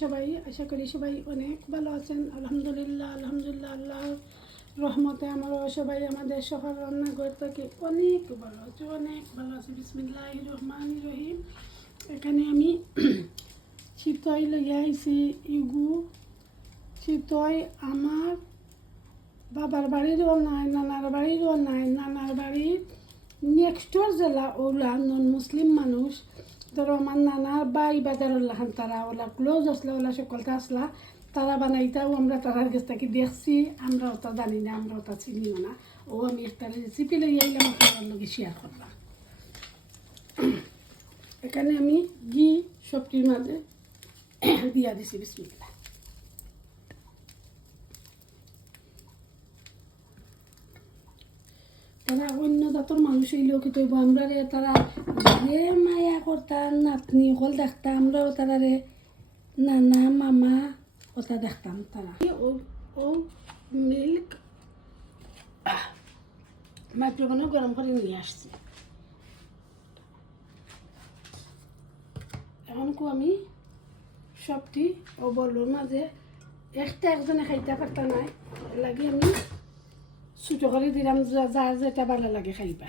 সবাই? আশা করি সবাই অনেক ভালো আছেন। আলহামদুলিল্লাহ আলহামদুলিল্লাহ আল্লাহ রহমতে আমরা সবাই আমাদের শহর রান্নাঘর থেকে অনেক ভালো আছে, অনেক ভালো আছে। বিসমিল্লাহ রহমান রহিম। এখানে আমি চিতই লইয়া আইছি, ইগু। চিতই আমার বাবার বাড়িরও নাই নানার বাড়িরও নাই নানার বাড়ির নেক্সটর জেলা ওলা নন মুসলিম মানুষ। ধরো আমার বাই বাজারের লাহান তারা ওলা ক্লোজ আসলা ওলা সকলটা আসলা তারা বানাইতাও আমরা তারার কাছ থেকে দেখছি, আমরা ওটা জানি না, আমরা ওটা চিনিও না। ও আমি একটা রেসিপি লই আইলাম আপনার লগে শেয়ার করলাম। এখানে আমি ঘি সবটির মাঝে দিয়া দিছি বিসমিল্লা তারা অন্য জাতর মানুষ হইলেও কি তৈব আমরা রে তারা যে মায়া করতাম নাতনি হল দেখতাম আমরাও তারা রে নানা, মামা ওটা দেখতাম তারা ও মিল্ক মাইক্রোফোনে গরম করে নিয়ে আসছি। এখন কো আমি সবটি ও বললোর মাঝে একটা একজনে খাইতে পারতা নাই। লাগে আমি ছোটো করে দিলাম যা- যেটা ভালো লাগে খাইবা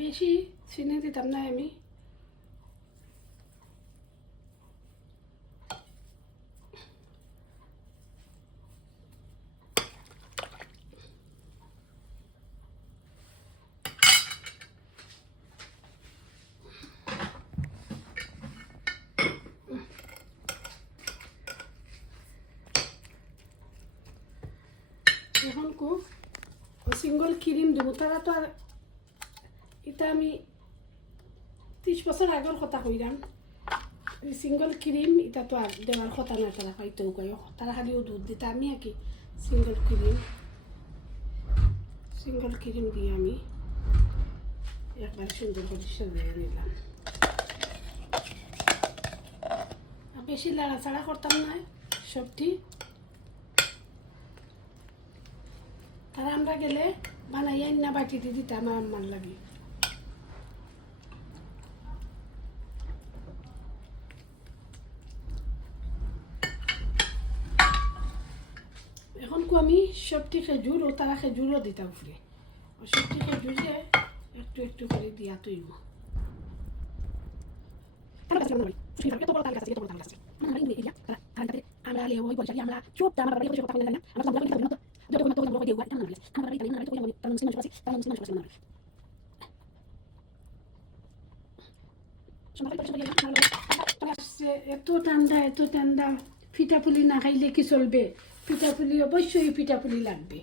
বেশি চিনি দিতাম না আমি। এখন কো সিঙ্গল ক্রিম দেবো তারা তো আর এটা আমি ত্রিশ বছর আগের কথা কইরাম সিঙ্গল ক্রিম এটা তো আর দেওয়ার কথা না তারা পাইতেও কয় তারা খালিও দুধ দিতে আমি আর কি সিঙ্গল ক্রিম সিঙ্গল ক্রিম দিয়ে আমি একবার সুন্দর করে সাজিয়ে নিলাম বেশি লাড়াচাড়া করতাম না, সবটি। তারা আমরা গেলে বানাইয়া না বাটিতে দিতাম আমার লাগে। এখন কো আমি সবটি খেজুর ও তারা খেজুরও দিতাম ফুলে ও সবটি খেজুরে একটু একটু করে দিয়া তৈব। এত ঠান্ডা এত ঠান্ডা পিঠাপুলি না খাইলে কি চলবে? পিঠাপুলি, অবশ্যই পিঠাপুলি লাগবে।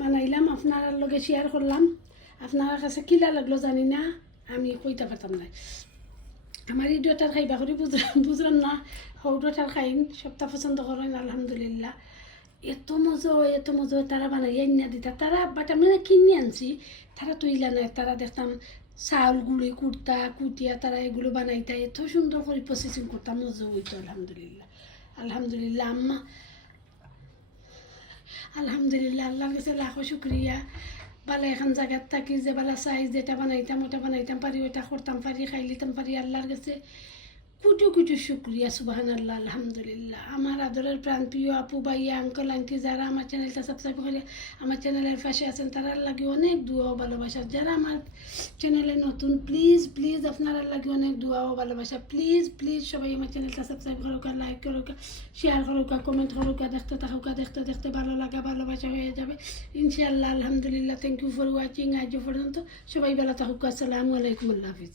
বানাইলাম আপনার লগে শেয়ার করলাম। আপনার কাছে কিলা লাগল জানি না, আমি কইতে পারতাম না। আমার এই দুটার খাইবা করে, বুঝলাম না সৌ দুটার খাইন সপ্তাহ পছন্দ করেন, আলহামদুলিল্লাহ। এত মজা এত মজা, তারা বানাই আইনা দিতা। তারা বাট আমি না কিনে আনছি, তারা তৈলা নাই, তারা দেখতাম চাউল গুঁড়ি, কুর্তা, কুটিয়া, তারা এগুলো বানাইতা, এত সুন্দর করে প্রসেসিং করতাম, মজা হইতো, আলহামদুলিল্লাহ। আলহামদুলিল্লাহ, আম্মা আলহামদুলিল্লাহ, আল্লাহর কাছে লাখো শুক্রিয়া। বালা এখন জায়গার থাকি যে, বালা সাইজ যেটা বানাইতাম, ওটা বানাইতাম, পারি, ওটা করতাম, পারি, খাইলিতাম, পারি, আল্লাহর কাছে কুটু কুটু শুক্রিয়া সুবাহান আল্লাহ আলহামদুলিল্লাহ। আমার আদরের প্রাণপ্রিয় আপু, ভাইয়া আঙ্কল আন্টি যারা আমার চ্যানেলটা সাবস্ক্রাইব করে আমার চ্যানেলের পাশে আছেন, তারা লাগে অনেক দোয়া ও ভালোবাসা। যারা আমার চ্যানেলে নতুন প্লিজ প্লিজ আপনারা লাগে অনেক দোয়া ও ভালোবাসা। প্লিজ প্লিজ সবাই আমার চ্যানেলটা সাবস্ক্রাইব করুক লাইক করুক শেয়ার করুক কমেন্ট করুক, দেখতে থাকুক, দেখতে দেখতে ভালো লাগা, ভালোবাসা হয়ে যাবে। ইনশাআল্লাহ, আলহামদুলিল্লাহ থ্যাংক ইউ ফর ওয়াচিং আজ পর্যন্ত। সবাই ভালো থাকুক, আসসালামু আলাইকুম, আল্লাহ হাফিজ।